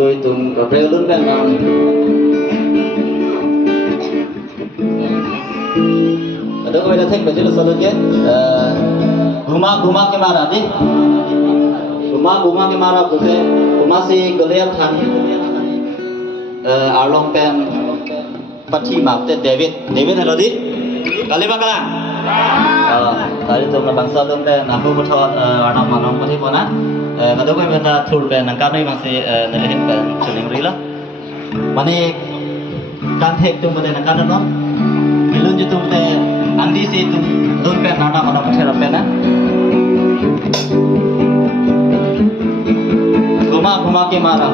đôi tung cà phê luôn bên nam đó bây giờ thích bây giờ solo chứ guma cái mara đi guma cái mara cũng thế guma si goliath thằng Arlong pen Pachi map David hello đi kali bakala tadi tu na bangsa tu pen aku betul orang mana pun itu mana kalau kau minta tour pen angkat ni masih nelayan pen celing rila mana kan tek tu pen angkat tu belum je tu pen andi si tu tour pen nana mana pun cerita pen guma ke marah